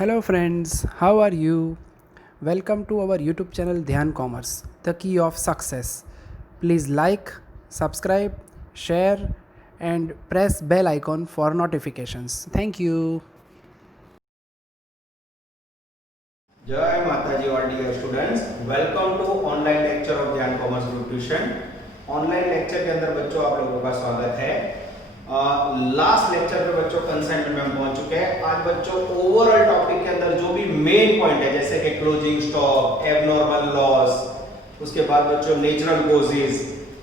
Hello friends, how are you? Welcome to our YouTube channel Dhyan Commerce, the key of success. Please like, subscribe, share and press bell icon for notifications. Thank you. जय माताजी all dear students, welcome to online lecture of Dhyan commerce group tuition. Online lecture के अंदर बच्चों आप लोगों का स्वागत है। लास्ट लेक्चर पे बच्चों कंसाइनमेंट में हम पहुंच चुके हैं। आज बच्चों ओवरऑल टॉपिक के अंदर जो भी मेन पॉइंट है जैसे कि क्लोजिंग स्टॉक, एबनॉर्मल लॉस, उसके बाद बच्चों natural causes,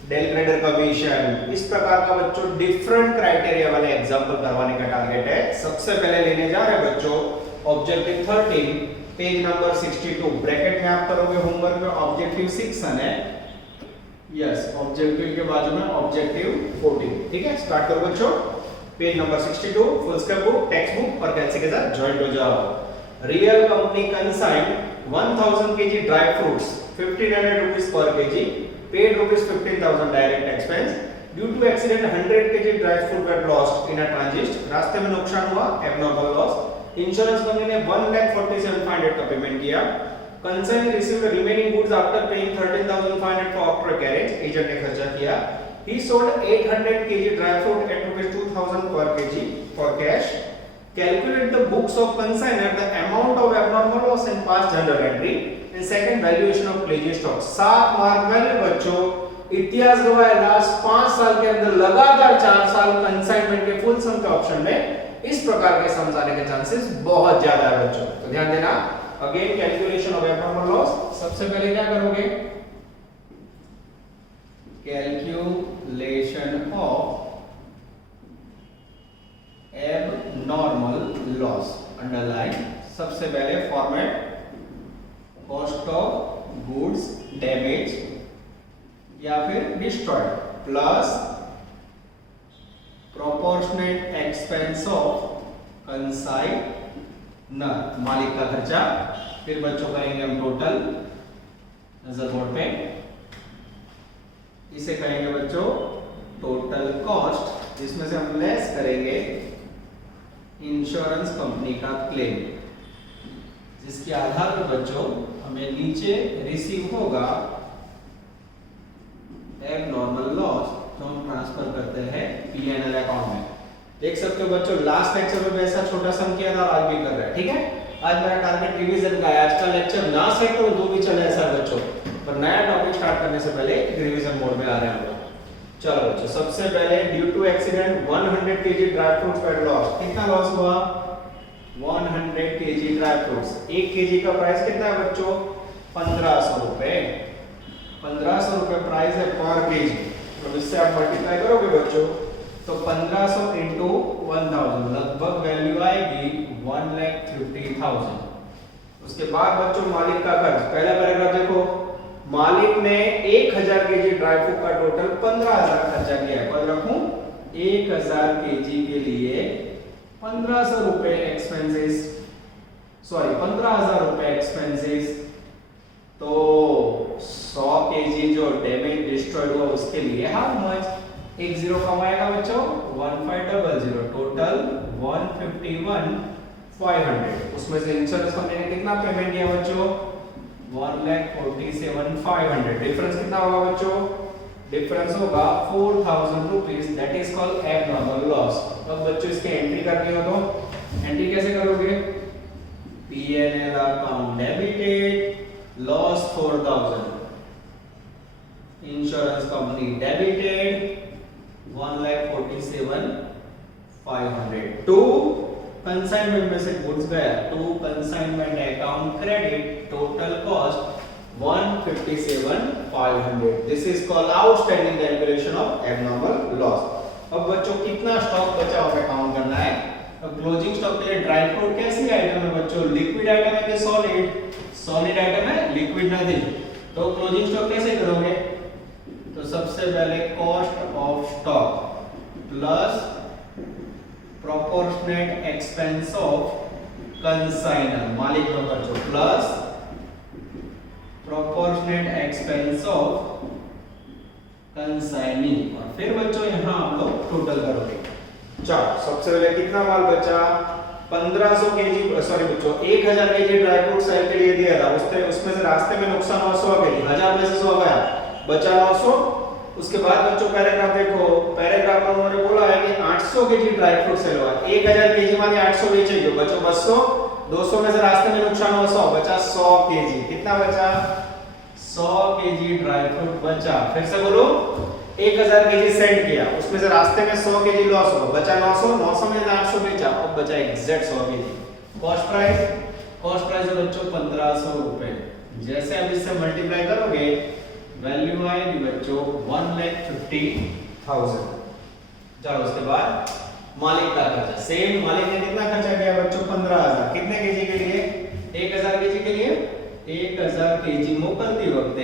del credit commission, इस प्रकार का बच्चों डिफरेंट क्राइटेरिया वाले एग्जांपल करवाने का टारगेट है। सबसे पहले लेने जा रहे हैं बच्चों ऑब्जेक्टिव 13 पेज नंबर 62। ब्रैकेट में आप करोगे होमवर्क में ऑब्जेक्टिव 6 है, यस ऑब्जेक्टिव के बाजू में ऑब्जेक्टिव 14। ठीक है, स्टार्ट करो बच्चों। Page number 62 foolscap book, text book और कैलसी के साथ ज्वाइंट हो जाओ। Real company consign 1000 kg dry fruits 1500 rupees per kg, paid rupees 15,000 direct expense. Due to accident 100 kg dry fruit were lost in a transit. रास्ते में नुकसान हुआ, abnormal loss. इंश्योरेंस कंपनी ने 1,47,500 का पेमेंट किया। Concern received remaining goods after paying 13,500 for after carriage, agent ने खर्चा किया। He sold 800 kg dry fruit at ₹2,000 per kg for cash. Calculate the books of consigner the amount of abnormal loss in past general entry and second valuation of closing stock. 7 mark वाले बच्चों इतिहास गवाह last 5 साल के अंदर लगातार 4 साल consignment के फुल सम के ऑप्शन में इस प्रकार के सम्स आने के चांसेस बहुत ज्यादा है बच्चों, तो ध्यान देना। Again calculation of abnormal loss, सबसे पहले क्या करोगे, calculation of abnormal loss, underline. सबसे पहले format cost of goods damage या फिर destroyed plus proportionate expense of consignor, मालिक का खर्चा। फिर बच्चों करेंगे हम टोटल नजर बोर्ड पे, इसे करेंगे बच्चों टोटल कॉस्ट, जिसमें से हम लेस करेंगे इंश्योरेंस कंपनी का क्लेम, जिसके आधार पर बच्चों हमें नीचे रिसीव होगा एबनॉर्मल लॉस, तो हम ट्रांसफर करते हैं पीएनएल अकाउंट में। देख सकते हो बच्चों लास्ट लेक्चर में ऐसा छोटा सम किया था, आज भी कर रहा है। ठीक है, आज मेरा टारगेट रिवीजन का है। आज का लेक्चर ना से करो तो भी चले ऐसा बच्चों, पर नया टॉपिक स्टार्ट करने से पहले रिवीजन मोड में आ रहे हैं हम लोग। चलो बच्चों, सबसे पहले due to accident 100 kg dry fruits were loss. कितना लॉस हुआ, 100 kg ड्राई फ्रूट्स। 1 kg का प्राइस कितना है बच्चों, 1500 रुपए। 1500 रुपए प्राइस है पर केजी। तो इससे आप मल्टीप्लाई करोगे बच्चों तो 1500 into 1000 लगभग वैल्यू आएगी 1,50,000। उसके बाद बच्चों मालिक का खर्च, पहला पैराग्राफ देखो, मालिक ने 1000 kg ड्राई फ्रूट का टोटल 15,000 खर्चा किया है। पद रखूं 1000 kg के लिए 1500 रुपए एक्सपेंसेस, सॉरी 15,000 रुपए एक्सपेंसेस। तो 100 kg जो डैमेज डिस्ट्रॉयड हुआ उसके लिए हाउ मच, एक जीरो कम आएगा बच्चों 1500, टोटल 151,500। उसमें से इंश्योरेंस कंपनी ने कितना पेमेंट किया बच्चों, 1,47,500। डिफरेंस कितना होगा बच्चों, डिफरेंस होगा 4,000 rupees, that is called abnormal loss. अब बच्चों इसके एंट्री करनी हो तो एंट्री कैसे करोगे, PNL account debited, loss 4,000, insurance company debited 1,47,500 to consignment में से गुड्स गया to consignment account credit, total cost 157,500। This is called outstanding calculation of abnormal loss. अब बच्चों कितना स्टॉक बचा हुआ काउंट करना है। अब क्लोजिंग स्टॉक के लिए ड्राई फ्रूट कैसी आइटम है बच्चों, लिक्विड आइटम है कि सॉलिड, सॉलिड आइटम है, लिक्विड नहीं। तो क्लोजिंग स्टॉक कैसे करोगे, तो सबसे पहले cost of stock plus proportionate expense of consignor, मालिक का खर्च, plus proportionate expense of consignee, और फिर बच्चों यहां आप लोग टोटल करोगे। चलो सबसे पहले कितना माल बचा, 1500 केजी सॉरी बच्चों 1000 केजी ड्राई फ्रूट सेल के लिए दिया था, उसमें से रास्ते में नुकसान हुआ 100 केजी, 1000 में से 100 गया, बचा 900। उसके बाद बच्चों पैराग्राफ देखो, पैराग्राफ में उन्होंने बोला है कि 800 केजी ड्राई फ्रूट सेल हुआ, 1000 केजी माने 800 बेचेंगे, बचो 200, 200 में से रास्ते में नुकसान हुआ 100, बचा 100 केजी। कितना बचा? 100 केजी ड्राई फ्रूट बचा। फिर से बोलो, 1000 केजी सेंड किया, उसमें से रास्ते में 100 केजी लॉस हुआ, बचा 900, 900 में से 800 बेचा, अब बचा एग्जैक्ट 100 केजी। कॉस्ट प्राइस है बच्चों 1500 रुपए। जैसे अब इससे मल्टीप्लाई करोगे वैल्यू आएगी बच्चों 1,50,000। चलो उसके बाद मालिक का खर्चा, सेम मालिक ने कितना खर्चा किया बच्चों? 15,000। कितने केजी के लिए? 1000 केजी के लिए 1000 केजी मोकलती वक्त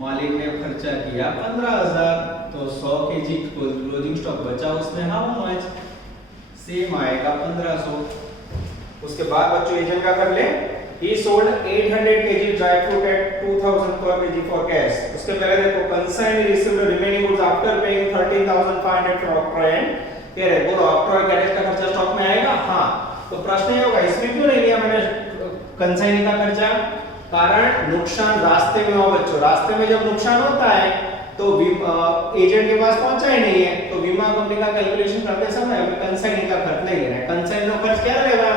मालिक ने खर्चा किया 15,000, तो 100 केजी क्लोजिंग स्टॉक बचा, उसमें हाउ मच? सेम आएगा 1500। उसके बाद बच्चों एजेंट का कर ले, he sold 800 kg dry fruit at 2000 per kg for cash। उसके पहले देखो consignee received remaining goods after paying 13,500 for octroi। कह रहे बोलो octroi कैरेज का खर्चा स्टॉक में आएगा? हाँ। तो प्रश्न ये होगा इसमें क्यों नहीं लिया मैंने कंसाइनी का खर्चा? कारण नुकसान रास्ते में हो बच्चों, रास्ते में जब नुकसान होता है तो एजेंट के पास पहुंचा ही नहीं है, तो बीमा कंपनी का कैलकुलेशन करते समय कंसाइनी का खर्च नहीं लेना है। कंसाइनी का खर्च क्या रहेगा?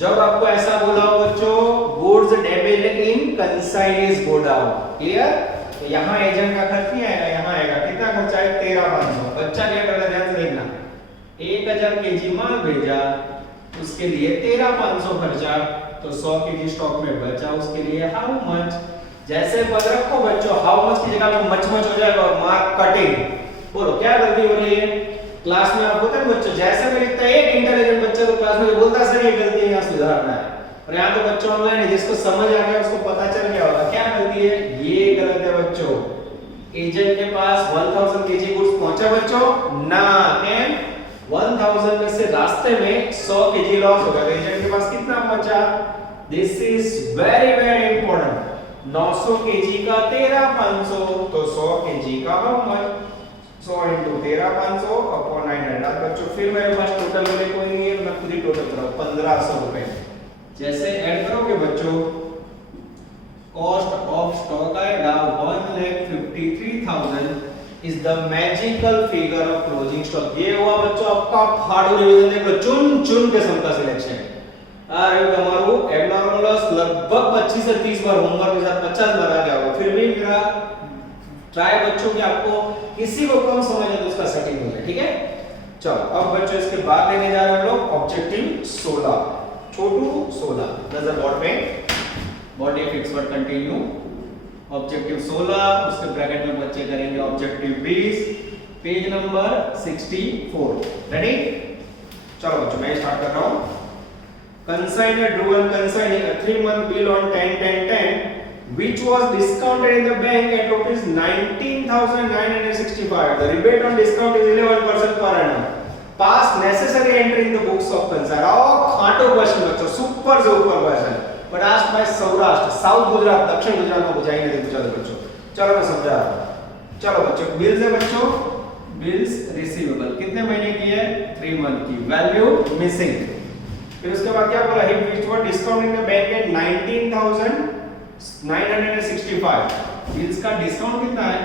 जब आपको ऐसा बोला हो बच्चों goods damage in consignees go down, clear? तो यहाँ एजेंट का खर्च नहीं आएगा, यहाँ आएगा। कितना खर्चा है? 13,500। बच्चा क्या कर रहा है ध्यान से देखना, 1000 केजी माल भेजा, उसके लिए 13,500 खर्चा, तो 100 केजी स्टॉक में बचा, उसके लिए हाउ मच? जैसे पद रखो बच्चों, हाउ मच की जगह पे मच मच हो जाएगा और मार्क कटिंग। बोलो क्या गलती हो रही है? क्लास में आप होता है बच्चों, जैसे भी लिखता है एक इंटेलिजेंट बच्चा तो क्लास में बोलता सर ये गलती है, यहाँ सुधारना है। और यहाँ तो बच्चों ऑनलाइन है, जिसको समझ आ गया उसको पता चल गया होगा क्या गलती है। ये गलत है बच्चों। एजेंट के पास 1000 केजी गुड्स पहुंचा बच्चों ना, कैन 1000 में से रास्ते में 100 केजी लॉस हो गया, एजेंट के पास कितना पहुंचा? This is very very important. 900 KG का 13,500, तो 100 केजी का हाउ मच? 100 into 13,500 upon 900। बच्चों फिर मेरे पास टोटल वाले कोई नहीं है, मैं खुद ही टोटल कराऊं 1500 रुपए। जैसे ऐड करोगे बच्चों कॉस्ट ऑफ स्टॉक आएगा 1,53,000 is the magical figure of closing stock. ये हुआ बच्चों आपका फाड़ू रिवीजन, देख लो चुन चुन के सम का सिलेक्शन। अरे તમારું एब्नॉर्मलस लगभग 25 से 30 बार होमवर्क के साथ 50 बार आ गया होगा, फिर भी मेरा ट्राई बच्चों कि आपको किसी को कम समझ है तो उसका सेटिंग हो जाए, ठीक है। चलो अब बच्चों इसके बाद लेने जा रहे हैं हम लोग ऑब्जेक्टिव 16, छोटू 16 नजर बोर्ड पे, body fix word continue. Objective 16 उसके ब्रैकेट में बच्चे करेंगे ऑब्जेक्टिव 20, पेज नंबर 64। रेडी? चलो बच्चों मैं स्टार्ट कर रहा हूं। Consignor drew and consignee a 3-month bill on 10/10/10 which was discounted in the bank at rupees 19,965. The rebate on discount is 11% per annum. Pass necessary entry in the books of consignor. Oh, खाटो question बच्चों, super से ऊपर question, but आज मैं Saurashtra, south Gujarat, दक्षिण गुजरात में बुझाई नहीं देते। चलो बच्चों, चलो मैं समझा रहा हूं। चलो बच्चों बिल्स है बच्चों, बिल्स रिसीवेबल कितने महीने की है? 3 मंथ की, वैल्यू मिसिंग। फिर उसके बाद क्या बोला? ही which were discount in the bank at 19,965। Bills का डिस्काउंट कितना है?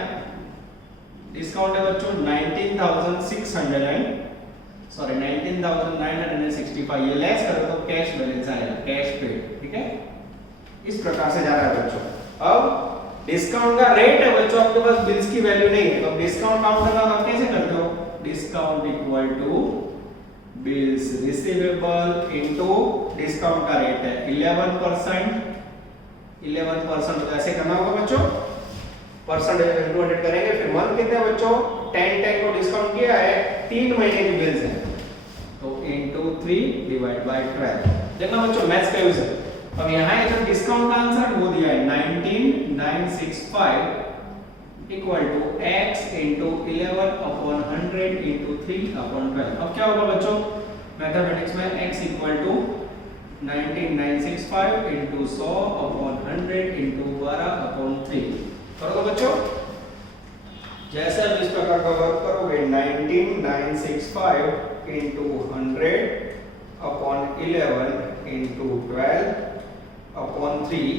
डिस्काउंट है बच्चों 19,965। ये लेस करो तो कैश बैलेंस आएगा, कैश पेड, ठीक है। इस प्रकार से जा रहा है बच्चों। अब डिस्काउंट का रेट है बच्चों, आपके पास बिल्स की वैल्यू नहीं है, तो डिस्काउंट काउंट करना आप कैसे करते हो? Discount equal to bills receivable into discount का रेट है 11%। 11% तो ऐसे करना होगा बच्चों, परसेंटेज इनटू 100 करेंगे। फिर मंथ कितने बच्चों? 10 को डिस्काउंट किया है, 3 महीने की बिल्स है, तो इनटू 3 डिवाइड बाय 12। देखना बच्चों मैथ्स का यूज है। अब यहाँ ये जो डिस्काउंट का आंसर वो दिया है 19,965 equal to x into 11/100 into 3/12। अब क्या होगा बच्चों मैथमेटिक्स में? x equal to 19,965 into 100/100 into 12/3। करो बच्चों, जैसे आप इस प्रकार का वर्क करोगे 19,965 इंटू 100 अपॉन 11 इंटू 12 अपॉन 3,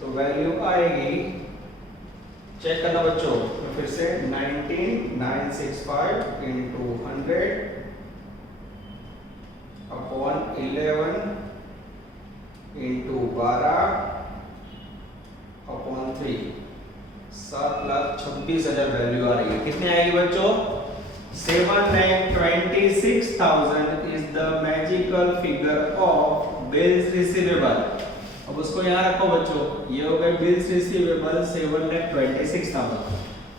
तो वैल्यू आएगी, चेक करना बच्चों, तो फिर से 19965 into 100 upon 11 into 12 upon 3, 7,26,000 value आ रही है। कितनी आएगी बच्चों? 7,26,000 is the magical figure of bills receivable. अब उसको यहाँ रखो बच्चों, ये हो गए बिल्स रिसीवेबल 7,26,000।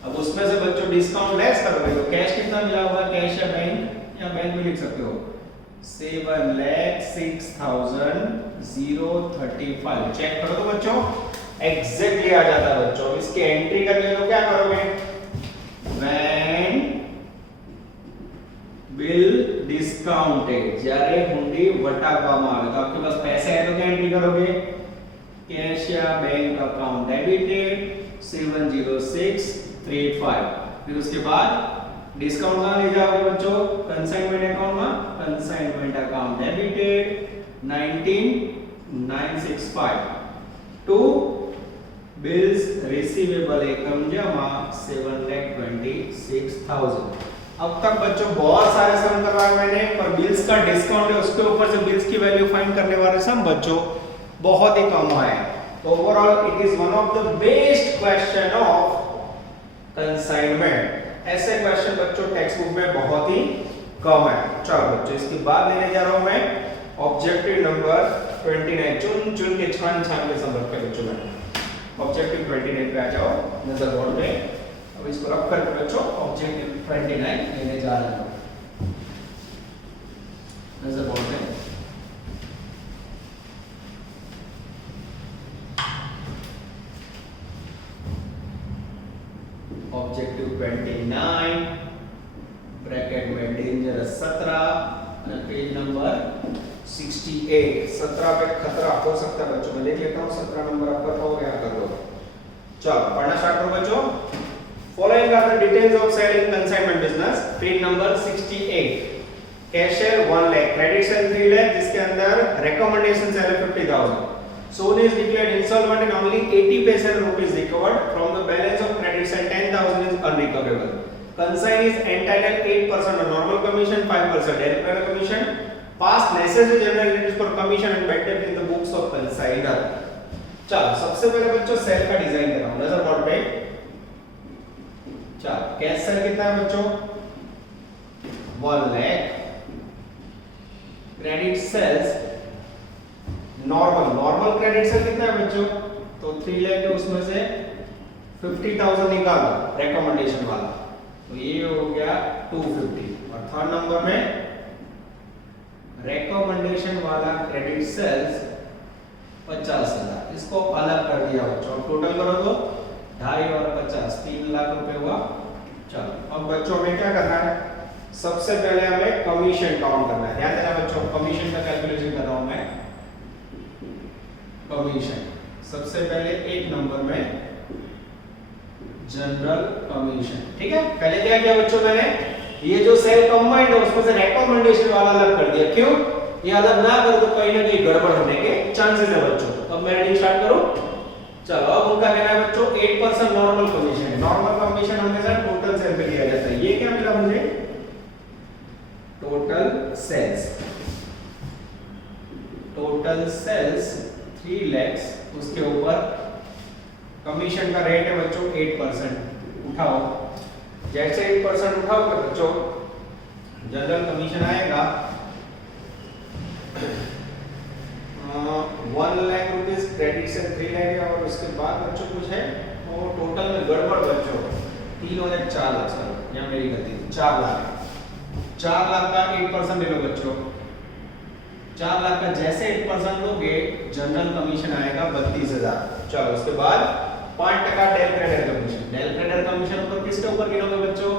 अब उसमें से बच्चों डिस्काउंट लेस करोगे तो कैश कितना मिला होगा, कैश या बैंक, या बैंक में लिख सकते हो 7,06,035। चेक करो तो बच्चों एग्जैक्टली आ जाता है बच्चों। इसकी एंट्री करनी है तो क्या करोगे, व्हेन बिल डिस्काउंटेड, જ્યારે હુંડી વટાવવામાં આવે તો आपके पास पैसे है तो क्या एंट्री करोगे, कैश या बैंक अकाउंट डेबिटेड 70635। फिर उसके बाद डिस्काउंट कहां ले जाओगे बच्चों, कंसाइनमेंट अकाउंट में, consignment account debited 19965 to bills receivable एकम जमा 7,26,000। अब तक बच्चों बहुत सारे सम करवाए मैंने, पर बिल्स का डिस्काउंट है उसके ऊपर से बिल्स की वैल्यू फाइंड करने वाले सम बच्चों बहुत ही कम आए। तो overall it is one of the best question of consignment. ऐसे क्वेश्चन बच्चों टेक्स्ट बुक में बहुत ही कम है। चलो बच्चों इसके बाद लेने जा रहा हूं मैं ऑब्जेक्टिव नंबर 29। चुन के छान के सम रख के बच्चों में ऑब्जेक्टिव 29 पे आ जाओ नजर बोर्ड में। अब इसको रख कर बच्चों ऑब्जेक्टिव 29 लेने जा रहे हैं नजर बोर्ड में। ऑब्जेक्टिव 29 ब्रैकेट में डेंजरस 17 और पेज नंबर 68। 17 पे खतरा हो सकता है बच्चों, मैं देख लेता हूं 17 नंबर आप कर पाओगे या कर दो। चलो पढ़ना स्टार्ट करो बच्चों। Following are the details of sale in consignment business. Page number 68. Cashier 1 lakh, credit sale 3 lakh, जिसके अंदर recommendation sale है 50,000. Soon is declared insolvent and only 80 paise rupees recovered from the balance of credit sale 10,000 is unrecoverable. Consign is entitled 8% on normal commission, 5% direct commission. Past necessary general credits for commission and bad debt in the books of consignor. चलो सबसे पहले बच्चों cell का design कर रहा हूं नजर board पे। चलो कैश सेल कितना है बच्चों 1 lakh. Credit sales normal credit sale कितना है बच्चों, तो 3 लाख है, उसमें से 50,000 निकालो रिकमेंडेशन वाला, तो ये हो गया 250। और थर्ड नंबर में रिकमेंडेशन वाला क्रेडिट सेल्स 50,000, इसको अलग कर दिया बच्चों। टोटल करो तो 2.5 और 50 3 लाख रुपए हुआ। चलो अब बच्चों में क्या करना है, सबसे पहले हमें कमीशन काउंट करना है। ध्यान देना बच्चों, कमीशन का कैलकुलेशन कर रहा हूं मैं। कमीशन सबसे पहले एक नंबर में जनरल कमीशन, ठीक है। पहले क्या किया बच्चों मैंने, ये जो सेल कंबाइंड है उसमें से रिकमेंडेशन वाला अलग कर दिया। क्यों, ये अलग ना करो तो कहीं ना कहीं गड़बड़ होने के चांसेस है बच्चों। अब मैं रीडिंग स्टार्ट करूं। चलो अब उनका कहना है बच्चों 8% नॉर्मल कमीशन है। नॉर्मल कमीशन हमेशा टोटल सेल पे लिया जाता है। ये क्या मिला मुझे, टोटल सेल्स 3 लाख, उसके ऊपर कमीशन का रेट है बच्चों 8%। उठाओ, जैसे 8% उठाओगे बच्चों जनरल कमीशन आएगा 1 लाख रुपीस, क्रेडिट से 3 लाख है, और उसके बाद बच्चों कुछ है और टोटल में गड़बड़ बच्चों 3 और 4 लाख, सर यहाँ मेरी गलती, 4 लाख। 4 लाख का 8% ले लो बच्चों। 4 लाख का जैसे 8% लोगे जनरल कमीशन आएगा 32,000। चलो उसके बाद 5% del credit commission. Del credit commission ऊपर किसके ऊपर गिनोगे बच्चों,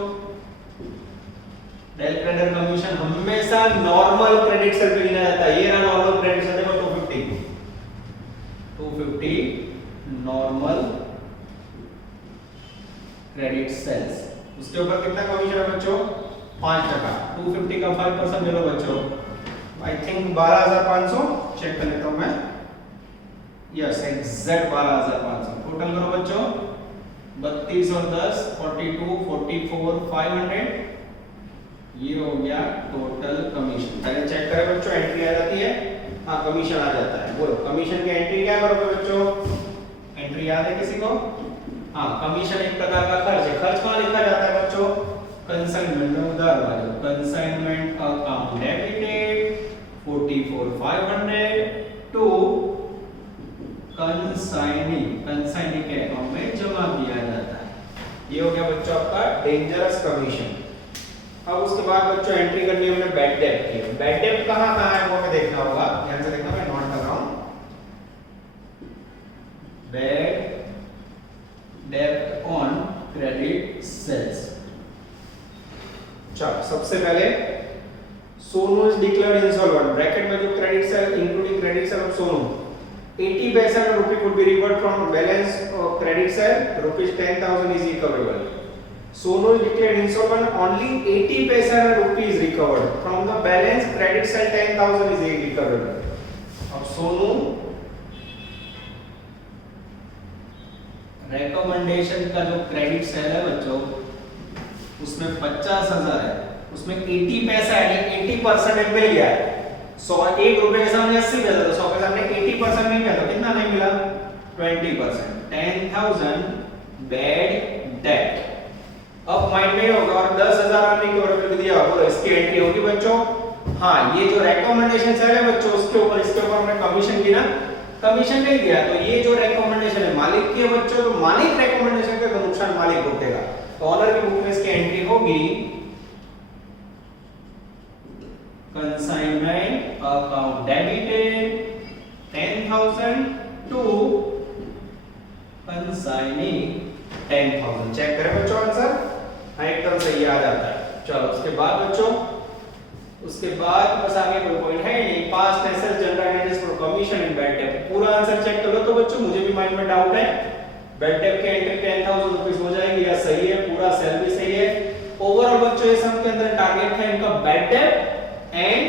डेल क्रेडिट कमीशन हमेशा नॉर्मल क्रेडिट सेल पे गिना जाता है। ये रहा नॉर्मल क्रेडिट सेल, देखो 250 नॉर्मल क्रेडिट सेल्स, उसके ऊपर कितना कमीशन है बच्चों 5%। 250 का 5% ले लो बच्चों आई थिंक 12,500 चेक कर लेता हूं मैं। Yes exact 12,500। टोटल करो बच्चों 32 और 10 42 44 500। ये हो गया टोटल कमीशन। पहले चेक करें बच्चों एंट्री आ जाती है, हाँ कमीशन आ जाता है। बोलो कमीशन की एंट्री क्या करोगे बच्चों? एंट्री याद है किसी को? हाँ कमीशन एक प्रकार का खर्च है। खर्च कहाँ लिखा जाता है बच्चों? कंसाइनमेंट में उधार वाले consignment account debited 44,500 to consignee के अकाउंट में जमा किया जाता है। ये हो गया बच्चों आपका डेंजरस कमीशन। अब उसके बाद बच्चों एंट्री करनी है हमने बैड डेब्ट की। बैड डेब्ट कहाँ कहाँ है वो हमें देखना होगा। ध्यान से देखना, मैं नोट कर रहा हूं। बैड डेब्ट ऑन क्रेडिट सेल्स। चलो सबसे पहले Sonu is declared insolvent. Bracket में जो credit sale including credit sale of Sonu 80 पैसा रुपी could be recovered from balance of credit sale rupees 10,000 is recoverable. Sonu is declared insolvent, only 80 paisa rupee is recovered from the balance credit sale 10,000 is recoverable. अब Sonu recommendation का जो credit sale है बच्चों उसमें 50,000 है, उसमें 80 पैसा है, 80% मिल गया है। 1 रुपए के सामने 80 पैसा, तो 100 के सामने 80% नहीं मिला, तो कितना नहीं मिला? 20%। 10,000 बैड डेब्ट। अब माइंड में होगा और 10,000 आपने रिकवर दिया, बोलो इसकी एंट्री होगी बच्चों? हाँ ये जो रिकमेंडेशन सेल है बच्चों उसके ऊपर इसके ऊपर हमने कमीशन की ना, कमीशन नहीं दिया, तो ये जो रिकमेंडेशन है मालिक की है बच्चों, तो मालिक रिकमेंडेशन का तो नुकसान मालिक भुगतेगा। तो ऑनर की बुक में इसकी एंट्री होगी consignment account debited 10,000 to consigning 10,000। Check करें बच्चों आंसर, हाँ एकदम सही आ जाता है। चलो उसके बाद बच्चों, उसके बाद बस आगे कोई पॉइंट है नहीं। Past asset generated for commission in bad डेब्ट। पूरा आंसर चेक कर लो तो बच्चों, मुझे भी माइंड में डाउट है। बैड डेब्ट की एंट्री 10,000 रुपीस हो जाएगी या सही है, पूरा सेल भी सही है। ओवरऑल बच्चों ये सम के अंदर टारगेट है इनका बैड डेब्ट एंड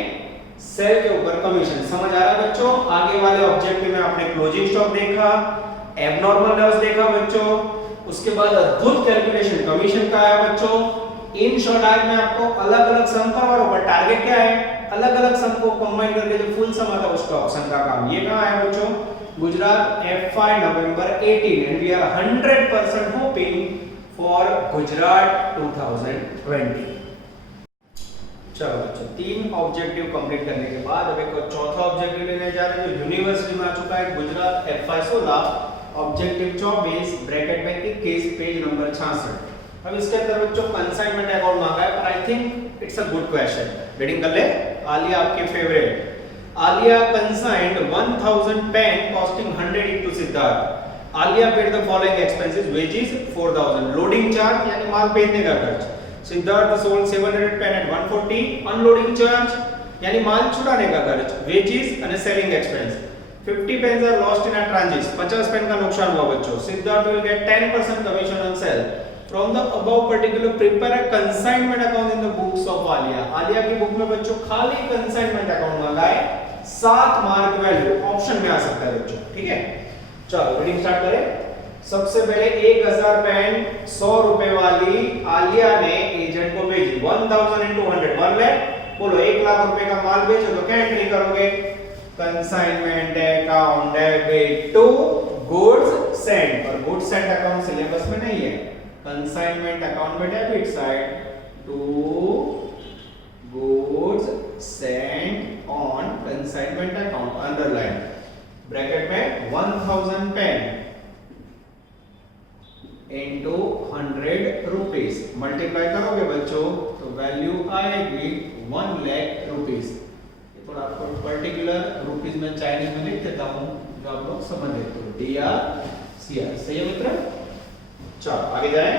सेल के ऊपर कमीशन। समझ आ रहा है बच्चों? आगे वाले ऑब्जेक्टिव में आपने क्लोजिंग स्टॉक देखा, एबनॉर्मल लॉस देखा बच्चों, उसके बाद अद्भुत कैलकुलेशन कमीशन का आया बच्चों। इन शॉर्ट आज मैं आपको अलग-अलग सम का और ऊपर टारगेट क्या है, अलग-अलग सम को कंबाइन करके जो फुल सम आता है उसका ऑप्शन का काम। ये कहां है बच्चों? Gujarat F5 November 18 and we are 100% hoping for Gujarat 2020। चलो बच्चों 3 ऑब्जेक्टिव कंप्लीट करने के बाद अब एक चौथा ऑब्जेक्टिव लेने जा रहे हैं जो यूनिवर्सिटी में आ चुका है। गुजरात F5 16 ऑब्जेक्टिव 24 ब्रैकेट में 21 पेज नंबर 66। अब इसके अंदर बच्चों कंसाइनमेंट अकाउंट मांगा है, पर I think it's a good question. Reading कर ले। आलिया आपके favourite. Alia consigned 1000 pen costing 100 into Siddharth. Alia paid the following expenses, wages 4000, loading charge यानी माल भेजने का खर्च। Siddharth sold 700 pen at 140, unloading charge यानी माल छुड़ाने का खर्च, वेजेस और selling expense. 50 pens are lost in a transit, 50 pen का नुकसान हुआ बच्चों। Siddharth will get 10% commission on sale from the above particular prepare a consignment account in the books of Alia। Alia की बुक में बच्चों खाली consignment account मांगा है, 7 मार्क वैल्यू ऑप्शन में आ सकता है बच्चों, ठीक है। चलो रीडिंग स्टार्ट करें। सबसे पहले 1000 पेन 100 रुपए वाली आलिया ने एजेंट को भेजी। 1000 into 100 1 लाख। बोलो 1 लाख रुपए का माल बेचो तो क्या एंट्री करोगे? Consignment account debit to goods sent, और गुड्स सेंट अकाउंट सिलेबस में नहीं है। कंसाइनमेंट अकाउंट में debit side to goods sent on consignment account underline bracket में 1000 पेन इनटू 100 रुपीस मल्टीप्लाई करोगे बच्चों तो वैल्यू आएगी 1 लाख रुपीस। ये थोड़ा आपको पर्टिकुलर रुपीस में चाइनीज में लिख देता हूं जो आप लोग समझ लेते हो। DRCR सही है मित्र। चलो आगे जाएं।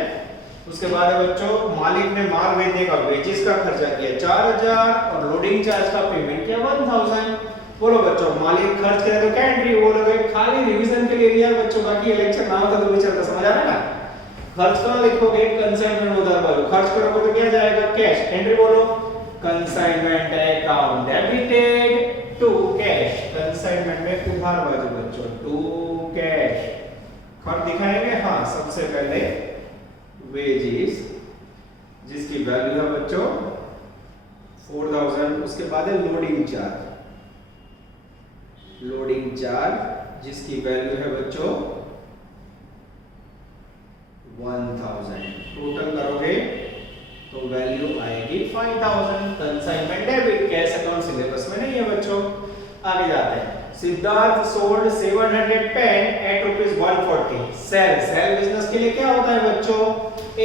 उसके बाद है बच्चों मालिक ने माल भेजने का वेजेस का खर्चा किया 4000 और लोडिंग चार्ज का पेमेंट किया 1000। बोलो बच्चों मालिक खर्च करे तो क्या एंट्री बोलोगे? खाली रिवीजन के लिए लिया बच्चों, बाकी ये लेक्चर ना होता तो भी चलता। समझ आ रहा है ना? खर्च कहाँ लिखोगे? कंसाइनमेंट उधार वालों। खर्च करोगे तो क्या जाएगा? कैश। एंट्री बोलो consignment account debited to cash. Consignment में उधार बाजू बच्चों टू कैश। खर्च दिखाएंगे, हाँ सबसे पहले वेजेस जिसकी वैल्यू है बच्चों 4000, उसके बाद है लोडिंग चार्ज, लोडिंग चार्ज जिसकी वैल्यू है बच्चों 1000। टोटल करोगे तो वैल्यू आएगी 5000। Consignment debit, cash account syllabus में नहीं है बच्चों। आगे जाते हैं। Siddharth sold 700 pen at ₹140। Sale business के लिए क्या होता है बच्चों?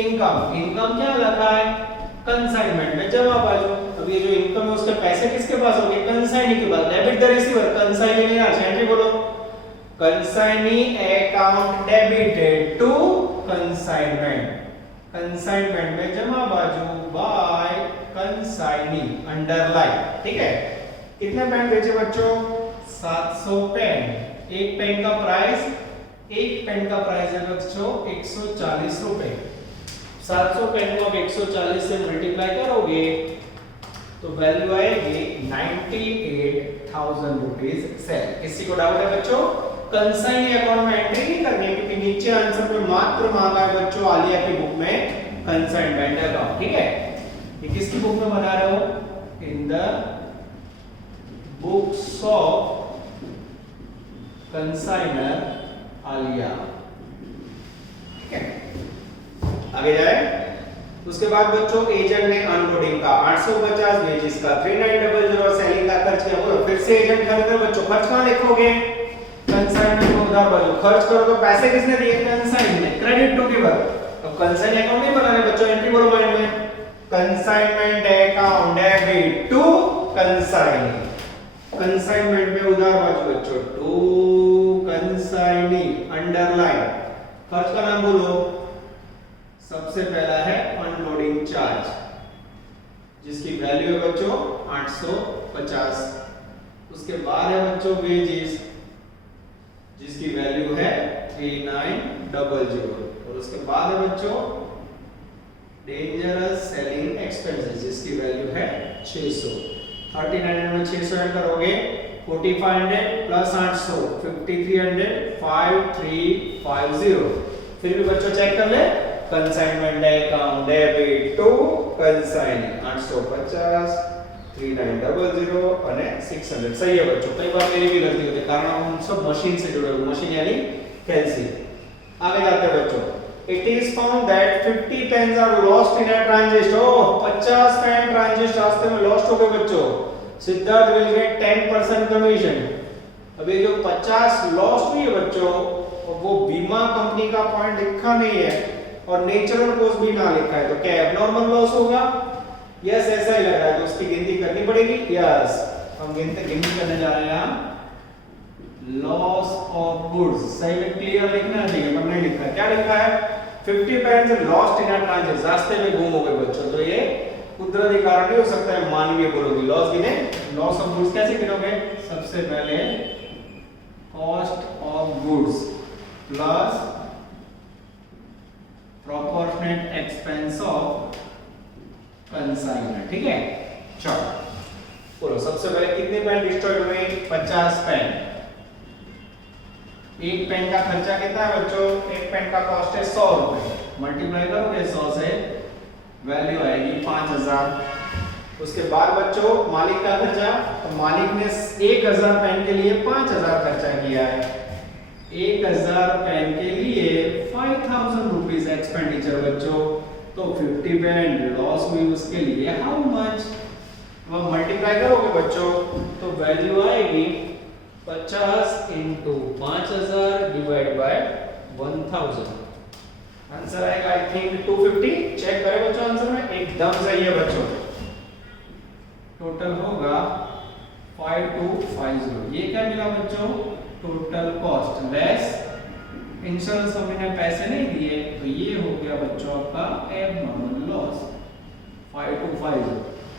इनकम। इनकम क्या लगा है? कंसाइनमेंट में जमा बाजू। अब ये जो इनकम है उसके पैसे किसके पास होंगे? कंसाइनी के पास। डेबिट द रिसीवर, कंसाइनी नहीं आ, एंट्री बोलो। Consignee account debited to consignment. Consignment में जमा बाजू बाय कंसाइनी, अंडरलाइन। ठीक है। कितने पेन बेचे बच्चों? 700 पेन। एक पेन का प्राइस है बच्चों 140 रुपए। 700 पेन को आप 140 से मल्टीप्लाई करोगे तो वैल्यू आएगी 98,000 रुपीज सेल। किसी को डाउट है बच्चों? कंसाइनी अकाउंट में एंट्री नहीं करनी है क्योंकि नीचे आंसर में मात्र मांगा है बच्चों आलिया की बुक में कंसाइनमेंट अकाउंट। ठीक है। ये किसकी बुक में बना रहे हो? In the books of consignor Alia. ठीक है। आगे जाए। उसके बाद बच्चों एजेंट ने अनलोडिंग का 850, वेजेस का 3900 सेलिंग का खर्च किया। बोलो फिर से एजेंट खरीद रहे बच्चों, खर्च कहां लिखोगे? कंसाइनमेंट में उधार बाजू। खर्च करो तो पैसे किसने दिए? कंसाइन ने। Credit to giver. अब कंसाइन अकाउंट नहीं बना रहे बच्चों, एंट्री बोलो माइंड में। Consignment account debit to consignee. कंसाइनमेंट में उधार बाजू बच्चों टू कंसाइनी, अंडरलाइन। खर्च का नाम बोलो। सबसे पहला है अनलोडिंग चार्ज जिसकी वैल्यू है बच्चों 850। उसके बाद है बच्चों वेजेस जिसकी वैल्यू है 3900। और उसके बाद है बच्चों डेंजरस सेलिंग एक्सपेंसेस जिसकी वैल्यू है 600। 3900 में 600 ऐड करोगे 4500 प्लस 800 5300 5350। फिर भी बच्चों चेक कर ले। Consignment account debit to consignee 850 3900 અને 600 सही है बच्चों। कई बार मेरी भी गलती होती है कारण हम सब मशीन से जुड़े हुए, मशीन यानी कैलसी। आगे जाते हैं बच्चों। It is found that 50 pens are lost in a transit। Oh 50 pen transit रास्ते में लॉस्ट हो गए बच्चों। Siddharth will get 10% commission. अब ये जो 50 लॉस्ट हुई है बच्चों वो बीमा कंपनी का पॉइंट लिखा नहीं है और नेचुरल कॉज भी ना लिखा है तो क्या एबनॉर्मल लॉस होगा? यस ऐसा ही लग रहा है तो उसकी गिनती करनी पड़ेगी। यस हम गिनती करने जा रहे हैं। लॉस ऑफ गुड्स सही में क्लियर लिखना चाहिए पर नहीं लिखा है। क्या लिखा है? 50 pens lost in a transit, रास्ते में गुम हो गए बच्चों। तो ये कुदरती कारण नहीं हो सकता है, मानवीय बोलोगे। लॉस गिने, लॉस ऑफ गुड्स कैसे गिनोगे? सबसे पहले cost of goods plus proportionate expense of consignor. ठीक है। चलो बोलो सबसे पहले कितने पेन डिस्ट्रॉयड हुए? 50 पेन। एक पेन का खर्चा कितना है बच्चों? एक पेन का कॉस्ट है 100 रुपए। मल्टीप्लाई करोगे 100 से वैल्यू आएगी 5000। उसके बाद बच्चों मालिक का खर्चा, तो मालिक ने 1000 पेन के लिए 5000 खर्चा किया है। 1000 पेन के लिए 5000 रुपीस एक्सपेंडिचर बच्चों। तो 50 पेन लॉस हुई उसके लिए हाउ मच? अब मल्टीप्लाई करोगे बच्चों तो वैल्यू आएगी 50 into 5000 डिवाइड बाय 1000। आंसर आएगा आई थिंक 250। चेक करें बच्चों आंसर में एकदम सही है बच्चों। टोटल होगा 5250। ये क्या मिला बच्चों? Total cost less insurance company ने पैसे नहीं दिए तो ये हो गया बच्चों आपका एबनॉर्मल लॉस 5250।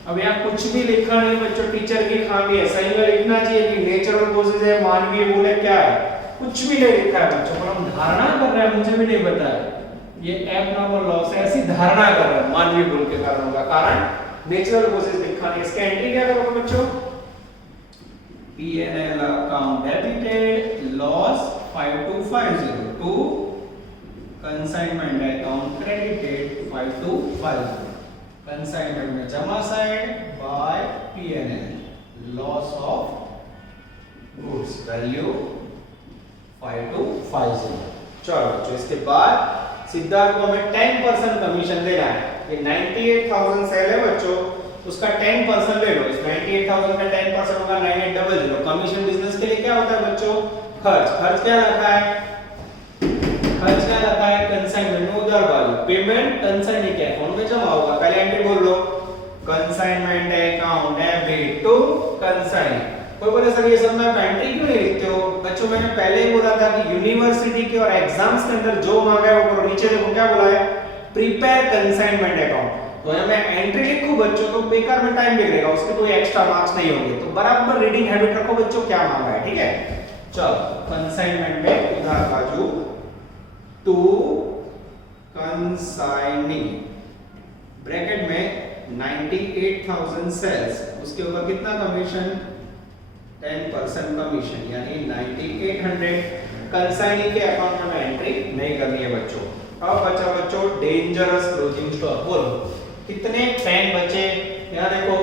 अब यहाँ कुछ भी लिखा नहीं बच्चों, टीचर की खामी है। सही में लिखना चाहिए कि नेचुरल कॉजेज है, मानवीय बोले क्या है, कुछ भी नहीं लिखा है बच्चों। पर हम धारणा कर रहे हैं, मुझे भी नहीं पता है ये एबनॉर्मल लॉस है, ऐसी धारणा कर रहे हैं मानवीय भूल के कारणों का। कारण नेचुरल कोर्सेज दिखाने। इसके एंट्री क्या करोगे बच्चों? P&L account debited, loss 5250 to consignment account credited 5250। कंसाइनमेंट में जमा side by P&L, loss of goods value 5250। चलो बच्चों, इसके बाद सिद्धार्थ को हमें 10% कमीशन देना है। ये 98,000 सेल है बच्चों, उसका 10% ले लो। इस 98,000 का 10% होगा 9800। कमीशन बिजनेस के लिए क्या होता है बच्चों? खर्च। खर्च क्या रखा है? खर्च क्या रखा है? कंसाइनमेंट में उधार बाजू, पेमेंट कंसाइनमेंट के अकाउंट में जमा होगा। पहले एंट्री बोल लो, consignment account debit to consign. कोई बोले सर ये सब में एंट्री क्यों नहीं लिखते हो? बच्चों मैंने पहले ही बोला था कि यूनिवर्सिटी के और एग्जाम्स के अंदर जो मांगा है वो करो। नीचे देखो क्या बोला है? Prepare consignment account. तो यहां मैं एंट्री लिखूं बच्चों तो बेकार में टाइम लगेगा, उसके कोई एक्स्ट्रा मार्क्स नहीं होंगे। तो बराबर रीडिंग हैबिट रखो बच्चों, क्या मांगा है, ठीक है? चलो, कंसाइनमेंट में उधार बाजू टू कंसाइनी, ब्रैकेट में 98,000 सेल्स, उसके ऊपर कितना कमीशन? 10% कमीशन, यानी 9800। कंसाइनी के अकाउंट में एंट्री नहीं करनी है बच्चों। अब बचा बच्चों डेंजरस क्लोजिंग स्टॉक। बोलो कितने पेन बचे? यहाँ देखो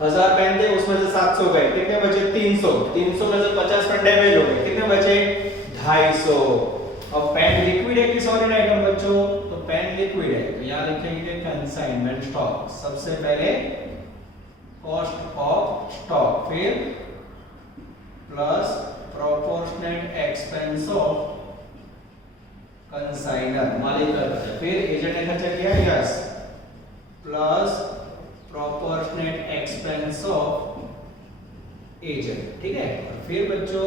1000 पेन थे, उसमें से 700 गए, कितने बचे? 300। 300 में से 50 पेन डैमेज हो गए, कितने बचे? 250। अब पेन लिक्विड है कि सॉलिड आइटम बच्चों? तो पेन लिक्विड है, तो यहाँ लिखेंगे कंसाइनमेंट स्टॉक। सबसे पहले कॉस्ट ऑफ स्टॉक, फिर plus proportionate expense of consignor, मालिक का खर्चा, फिर एजेंट ने खर्चा किया, yes, plus proportionate expense of agent, ठीक है? फिर बच्चों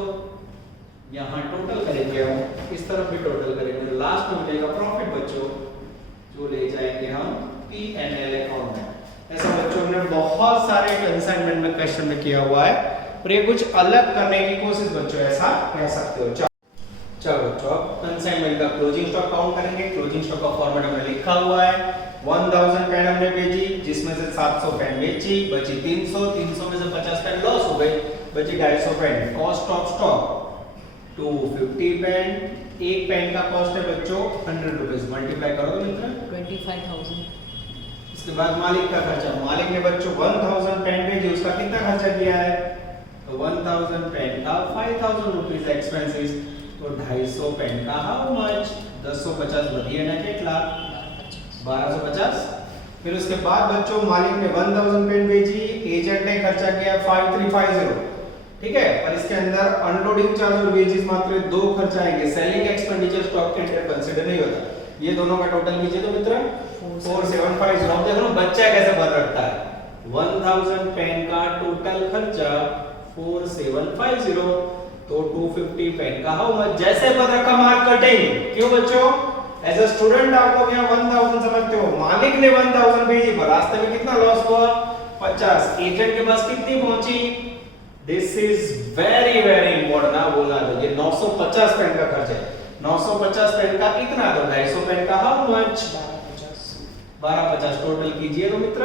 यहां टोटल करेंगे हम, इस तरफ भी टोटल करेंगे, लास्ट में मिलेगा प्रॉफिट बच्चों, जो ले जाएंगे हम P&L अकाउंट में। ऐसा बच्चों ने बहुत सारे कंसाइनमेंट में क्वेश्चन में किया हुआ है, और ये कुछ अलग करने की कोशिश बच्चों, ऐसा कह सकते हो। चलो बच्चों, कंसाइनमेंट का क्लोजिंग स्टॉक काउंट करेंगे। क्लोजिंग स्टॉक का फॉर्मेट हमने लिखा हुआ है। 1000 पेन हमने बेची, जिसमें से 700 पेन बेची, बची 300। 300 में से 50 पेन लॉस हो गई, बची 250 pen. Cost of stock 250 pen. एक पेन का कॉस्ट है बच्चों 100 रुपीस, मल्टीप्लाई करो तो मित्र 25,000। इसके बाद मालिक का खर्चा, मालिक ने बच्चों 1000 पेन भेजी, उसका कितना खर्चा किया है? तो 1000 पेन का 5000 रुपीस एक्सपेंसेस, तो 250 पेन का हाउ मच? 1050 बदिए ना कितना? 1250। फिर उसके बाद बच्चों मालिक ने 1000 पेन भेजी, एजेंट ने खर्चा किया 5350, ठीक है? पर इसके अंदर अनलोडिंग चार्ज और वेजेस मात्र दो खर्चा आएंगे, सेलिंग एक्सपेंडिचर स्टॉक के अंदर कंसीडर नहीं होता। ये दोनों का टोटल कीजिए तो मित्र 4750। अब देखो बच्चा कैसे बन रखता है। 1000 पेन का टोटल खर्चा 4750, तो 250 पेन का हाउ मच? जैसे पद रखा मार्क कटिंग। क्यों बच्चों? एज अ स्टूडेंट आप लोग यहाँ 1000 समझते हो, मालिक ने 1000 भेजी, पर रास्ते में कितना लॉस हुआ? 50। एजेंट के पास कितनी पहुंची? This is very very important ना बोलना, तो ये 950 पेन का खर्च है। 950 पेन का इतना, तो 250 पेन का हाउ मच? 1250 टोटल कीजिए तो मित्र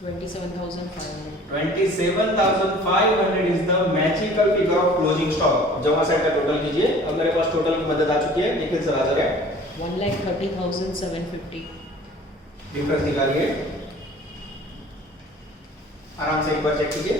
27,500। 27,500 is the magical figure of closing stock. जमा साइड का टोटल कीजिए। अब मेरे पास टोटल की मदद आ चुकी है, निखिल सर आ जा रहे हैं। 1,30,750। डिफरेंस निकालिए, आराम से एक बार चेक कीजिए।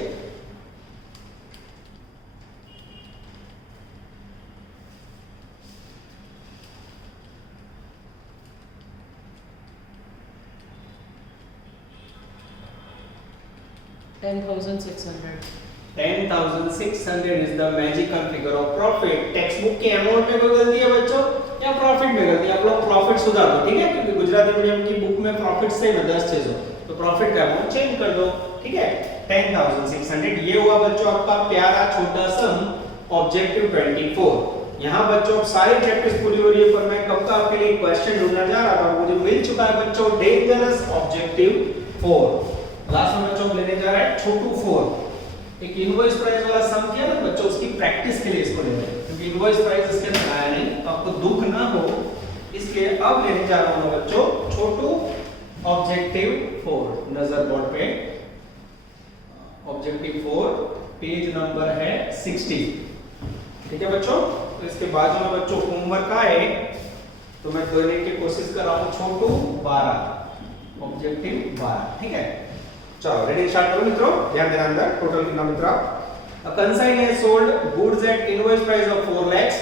$10,600 is the magical figure of profit। Text book के अमाउंट में कोई गलती है बच्चों या प्रॉफिट में गलती है? आप लोग प्रॉफिट सुधार दो, ठीक है? क्योंकि गुजराती मीडियम की बुक में प्रॉफिट सेम है 10,600, तो प्रॉफिट का अमाउंट चेंज कर दो, ठीक है? 10,600 ये हुआ बच्चों आपका प्यारा छोटा सम ऑब्जेक्टिव 24। यहाँ बच्चों सारी प्रैक्टिस पूरी हो रही है, पर मैं कब का आपके लिए क्वेश्चन ढूंढना जा रहा था, मुझे मिल चुका है बच्चों डेंजरस ऑब्जेक्टिव 4। लास्ट में बच्चों लेने जा रहा है छोटू 4। एक इनवॉइस प्राइस वाला सम किया ना बच्चों, उसकी प्रैक्टिस के लिए इसको लेना है, क्योंकि इनवॉइस प्राइस इसके अंदर आया नहीं, तो आपको दुख ना हो इसलिए अब लेने जा रहा हूं बच्चों छोटू ऑब्जेक्टिव 4 नजर बोर्ड पे, ऑब्जेक्टिव 4 पेज नंबर है 60। ठीक है बच्चों, तो इसके बाद में बच्चों होमवर्क आए तो मैं देने की कोशिश कर रहा हूं छोटू 12 ऑब्जेक्टिव 12। ठीक है, चलो रेडी स्टार्ट करो मित्रों। ध्यान देना अंदर टोटल कितना मित्रा। A consignee has sold goods at invoice price of 4 lakhs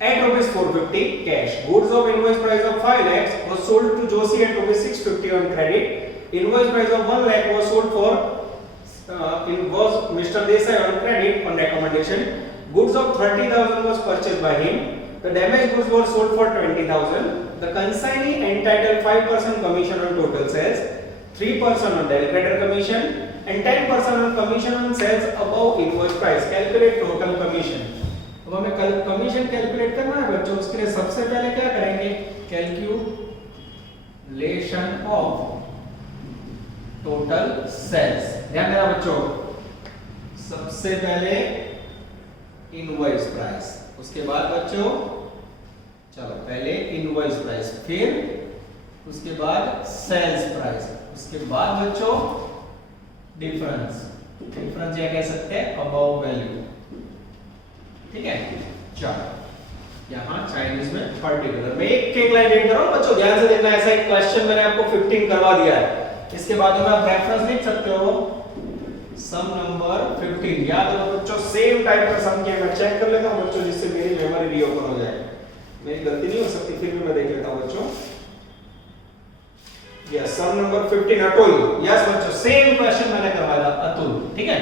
at rupees 450 cash. Goods of invoice price of 5 lakhs was sold to Joshi at rupees 650 on credit. Invoice price of 1 lakh was sold for was Mr. Desai on credit on recommendation. Goods of 30,000 was purchased by him. The damaged goods were sold for 20,000. The consignee entitled 5% commission on total sales, 3% on Dell Credit commission and 10% on commission on sales above invoice price. Calculate total commission. अब हमें commission calculate करना है बच्चों। उसके लिए सबसे पहले क्या करेंगे, कैलकुलेशन ऑफ टोटल सेल्स। ध्यान देना बच्चों, सबसे पहले इनवॉइस प्राइस, उसके बाद बच्चों चलो पहले इनवॉइस प्राइस, फिर उसके बाद सेल्स प्राइस, उसके बाद बच्चों डिफरेंस, डिफरेंस या कह सकते हैं अबव वैल्यू। ठीक है, चलो यहां चाइनीज में पर्टिकुलर मैं एक एक लाइन रीड कर रहा हूं बच्चों, ध्यान से देखना। ऐसा एक क्वेश्चन मैंने आपको 15 करवा दिया है, इसके बाद में आप रेफरेंस लिख सकते हो सम नंबर 15। याद रखो बच्चों, सेम टाइप का सम किया। मैं चेक कर लेता हूं बच्चों जिससे मेरी मेमोरी रीओपन हो जाए। मेरी गलती नहीं हो सकती, फिर भी मैं देख लेता हूं बच्चों। यस, सम नंबर 15 अतुल। यस बच्चों, सेम क्वेश्चन मैंने करवाया था अतुल। ठीक है,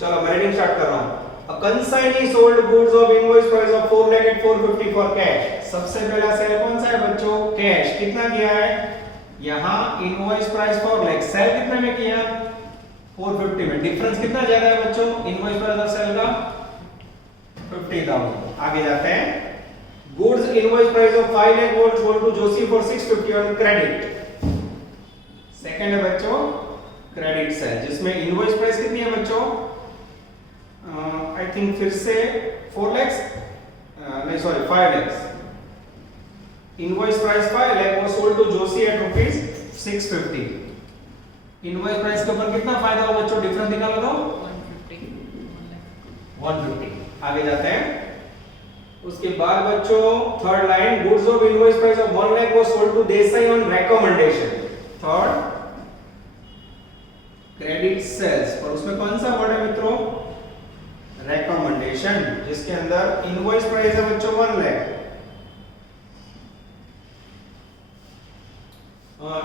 चलो मैं रीडिंग स्टार्ट कर रहा हूं। A consignee sold goods of invoice price of 4 lakh at 450 for cash. सबसे पहला सेल कौन सा है बच्चों, कैश। कितना किया है यहां, इनवॉइस प्राइस 4 लाख, सेल कितने में किया 450 में। डिफरेंस कितना ज्यादा है बच्चों इनवॉइस प्राइस और सेल का, 50,000। आगे जाते हैं। Goods invoice price of 5 lakh was sold to Joshi for 650 on credit। Second है बच्चों क्रेडिट सेल, जिसमें इनवॉइस प्राइस कितनी है बच्चों, आई थिंक फिर से 4 लाख नहीं sorry 5 lakh. Invoice price 5 lakh was sold to Joshi at rupees 650। Invoice price के ऊपर कितना फायदा हो बच्चों, डिफरेंस निकालो तो 150। आगे जाते हैं। उसके बाद बच्चों third line, goods of invoice price of 1 lakh was sold to Desai on recommendation। Third credit sales, और उसमें कौन सा वर्ड है मित्रों, रेकमेंडेशन, जिसके अंदर इनवॉइस प्राइस है बच्चों 1 lakh.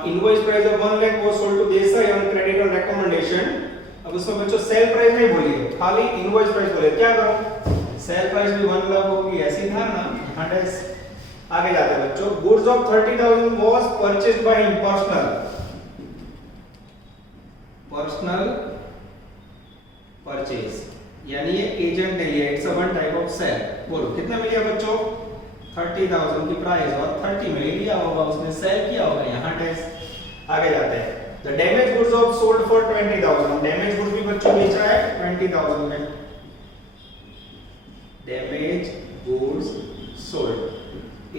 Invoice price of 1 lakh was sold to Desai on credit on recommendation। अब उसमें बच्चों सेल प्राइस नहीं बोलिए, खाली इनवॉइस प्राइस बोले। क्या करूं, सेल प्राइस भी 1 लाख होगी, ऐसी धारणा। आगे जाते हैं बच्चों। Goods of 30,000 was purchased by him personal purchase, यानी ये एजेंट ने लिया, it's a one type of sale. बोलो कितना में लिया बच्चों, 30,000 की प्राइस और 30 में लिया होगा उसने, सेल किया होगा यहां टेस्ट। आगे जाते हैं। The damage goods of sold for 20,000। Damage goods भी बच्चों बेचा है 20,000 में। Damage goods sold,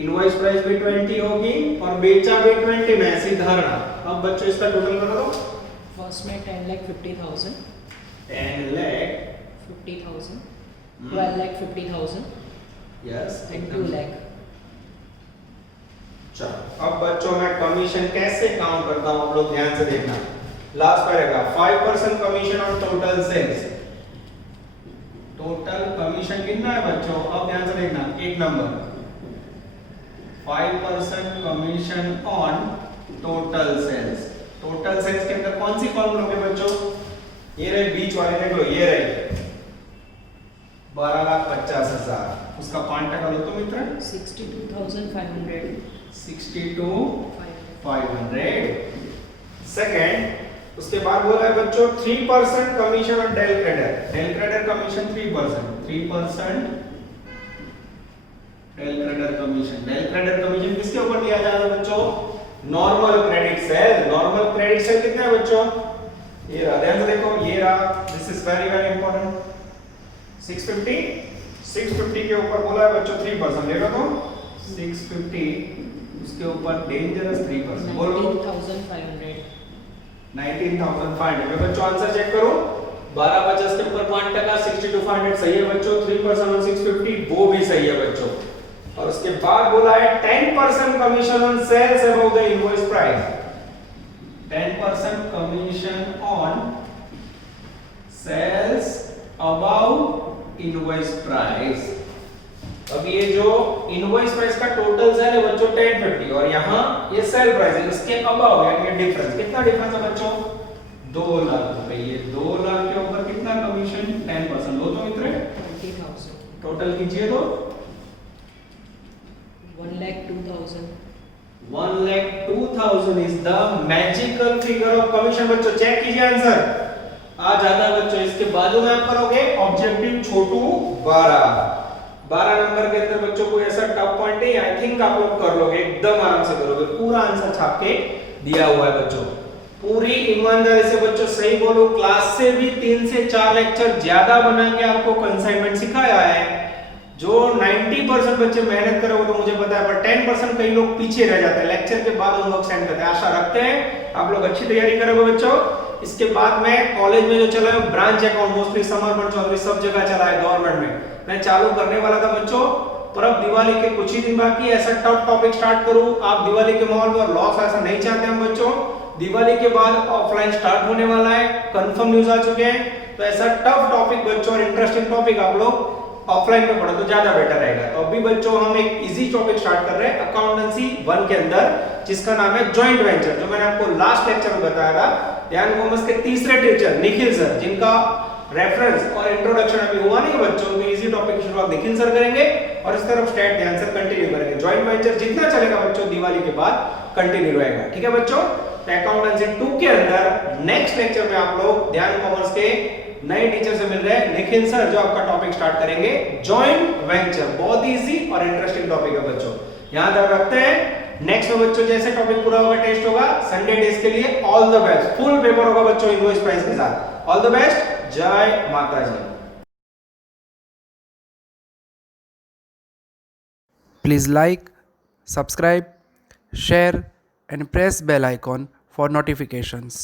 invoice price भी 20 होगी और बेचा भी 20 में, ऐसी धारणा। अब बच्चों इसका टोटल कर दो। फर्स्ट में 10,50,000, 10,50,000, 12,50,000 यस and 2 lakh। चलो अब बच्चों मैं कमीशन कैसे काउंट करता हूं, आप लोग ध्यान से देखना। Last paragraph, 5% commission on total sales. Total commission कितना है बच्चों, अब ध्यान से देखना। एक number 5% commission on total sales. Total sales के अंदर कौन सी कॉलम लोगे बच्चों, ये रहे बीच वाले, देख लो ये रहे 12,50,000। उसका क्वांटा करो तो मित्र 62,500, 62,500। सेकंड, उसके बाद बोला है बच्चों 3% commission on del credit. Del credit commission 3%, 3% del credit commission. Del credit commission किसके ऊपर दिया जा रहा है बच्चों, normal credit sale. Normal credit sale कितना है बच्चों, ये रहा, ध्यान से देखो ये रहा, this is very very important. 650 के ऊपर बोला है बच्चों 3%, ले लो तो 650 उसके ऊपर डेंजरस 3%, बोलो 19,500. 19,500 में बच्चों आंसर चेक करो। 1250 के ऊपर 5%, 62,500 सही है बच्चों। 3% ऑन 650 वो भी सही है बच्चों। और उसके बाद बोला है 10% commission on sales above the invoice price. 10% commission on sales above invoice price. अब ये जो इनवॉइस प्राइस का टोटल सेल है बच्चों 1050 और यहाँ ये सेल प्राइस है, इसके अबव यानी डिफरेंस। कितना डिफरेंस है बच्चों? 2 लाख रुपए। ये 2 लाख के ऊपर कितना कमीशन? 10%। दो तो मित्र 20,000. टोटल कीजिए तो 1,02,000. 1,02,000 is the magical figure of commission. बच्चों चेक कीजिए आंसर आ जाता है बच्चों। इसके बाजू में आप करोगे ऑब्जेक्टिव छोटू 12 नंबर के अंदर बच्चों कोई ऐसा टफ पॉइंट है, आई थिंक आप लोग कर लोगे, एकदम आराम से करोगे। पूरा आंसर छाप के दिया हुआ है बच्चों। पूरी ईमानदारी से बच्चों सही बोलो, क्लास से भी 3 से 4 लेक्चर ज्यादा बना के आपको कंसाइनमेंट सिखाया है। जो 90% बच्चे मेहनत करोगे तो मुझे पता है, पर 10% कई लोग पीछे रह जाते हैं, लेक्चर के बाद होमवर्क सेंड करते हैं। आशा रखते हैं आप लोग अच्छी तैयारी करोगे बच्चों। इसके बाद में कॉलेज में जो चला है ब्रांच अकाउंट, मोस्टली समर्पण चौधरी सब जगह चला है गवर्नमेंट में, मैं चालू करने वाला था बच्चों, पर अब दिवाली के कुछ ही दिन बाकी, ऐसा टफ टॉपिक स्टार्ट करूं। आप दिवाली के माहौल में और लॉस ऐसा नहीं चाहते हम बच्चों। दिवाली के बाद ऑफलाइन स्टार्ट होने वाला है, कंफर्म न्यूज़ आ चुके हैं, तो ऐसा टफ टॉपिक बच्चों और इंटरेस्टिंग टॉपिक आप लोग ऑफलाइन में पढ़ो तो ज्यादा बेटर रहेगा। तो अभी बच्चों हम एक इजी टॉपिक स्टार्ट कर रहे हैं अकाउंटेंसी 1 के अंदर, जिसका नाम है जॉइंट वेंचर, जो मैंने आपको लास्ट लेक्चर में बताया था। ध्यान कॉमर्स के तीसरे टीचर निखिल सर, जिनका रेफरेंस और इंट्रोडक्शन अभी हुआ नहीं बच्चों, तो इजी टॉपिक की शुरुआत निखिल सर करेंगे और इस तरफ स्टेट ध्यान से कंटिन्यू करेंगे। जॉइंट वेंचर जितना चलेगा बच्चों दिवाली के बाद कंटिन्यू रहेगा, ठीक है बच्चों। अकाउंटेंसी 2 के अंदर नेक्स्ट लेक्चर में आप लोग ध्यान कॉमर्स के नए टीचर से मिल रहे हैं निखिल सर, जो आपका टॉपिक स्टार्ट करेंगे जॉइंट वेंचर। बहुत इजी और इंटरेस्टिंग टॉपिक है बच्चों, यहां तक रखते हैं। नेक्स्ट में बच्चों जैसे टॉपिक पूरा होगा, टेस्ट होगा संडे डेज के लिए, all the best. Full paper होगा बच्चों इनवॉइस प्राइस के साथ। ऑल द बेस्ट, जय माता जी। Please like, subscribe, share and press bell icon for notifications.